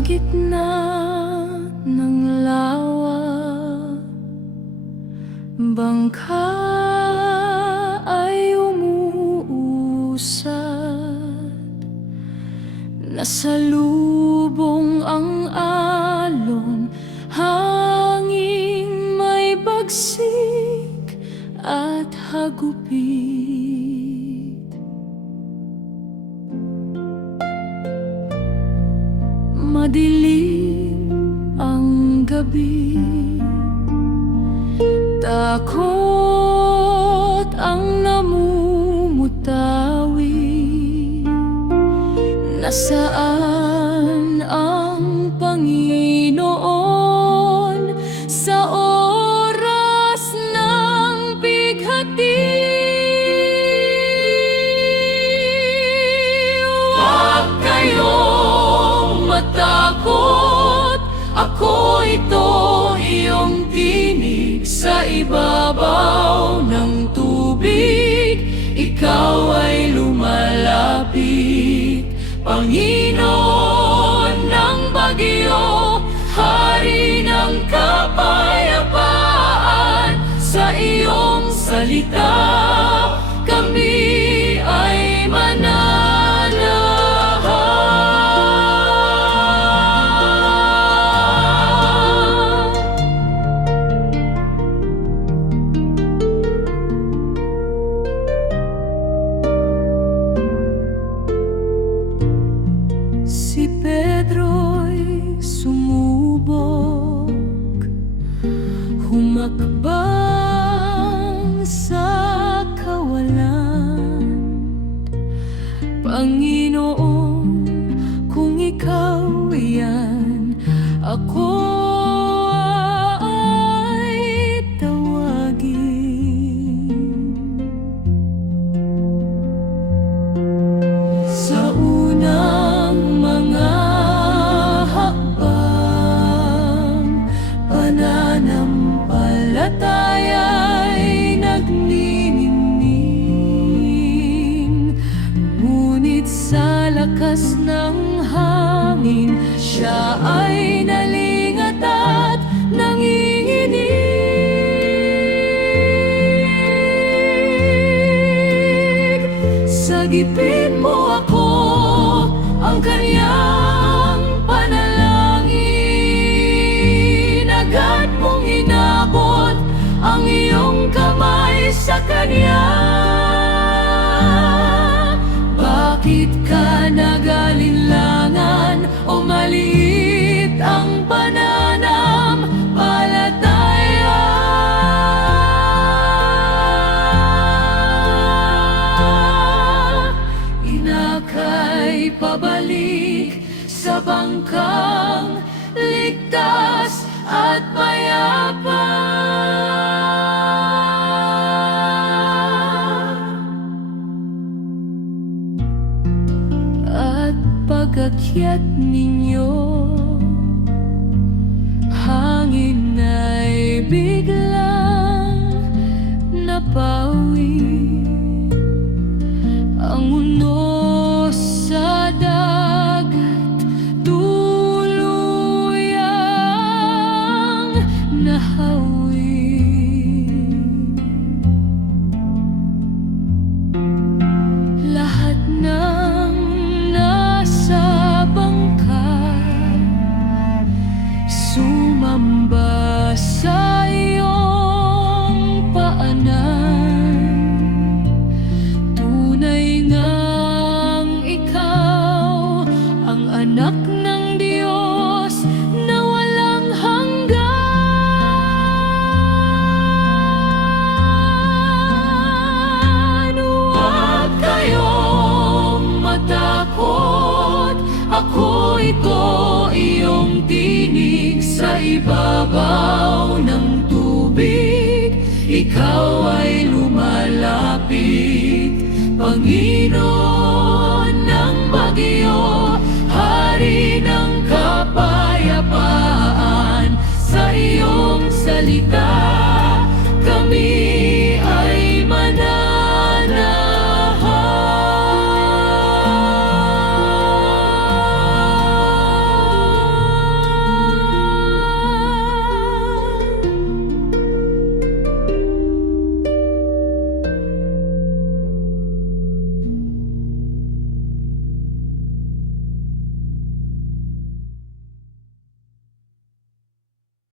gitna ng lawa, bangka ay umuusad. Nasalubong ang alon, hanging may bagsik at hagupit. Madilim ang gabi, takot ang namumutawi. Nasaan ang Panginoon sa oras ng bighati? Huwag kayong matakot, ako ito, iyong tinig sa ibabaw ng tubig. Ikaw ay lumalapit, Panginoon ng bagyo, Hari ng kapayapaan. Sa iyong salita kami ay Si Pedro'y sumubok, humakbang sa kawalan. Panginoon, kung ikaw iyan, ako ay tawagin. Sa unang mga hakbang, pananampalataya'y nagniningning. Ngunit sa lakas ng hangin, siya ay nalingat at nanginginig. Sagipin mo ako, ang kanyang panalangin. Agad mong inabot ang iyong kamay sa kanya. Bakit ka nag-alinlangan o maliit ang pananampalataya? Inakay pabalik sa bangkang ligtas at payapa. At pag-akyat ninyo, hangin ay biglang napawi. Ang unos sa dagat tuluyang nahawi. Lahat ng nasa bangka sumamba sa iyong paanan. Tunay ngang ikaw ang anak ng Diyos na walang hanggan. Huwag kayong matakot, ako ito, iyong tinig sa ibabaw ng tubig. Ikaw ay lumalapit, Panginoon ng bagyo,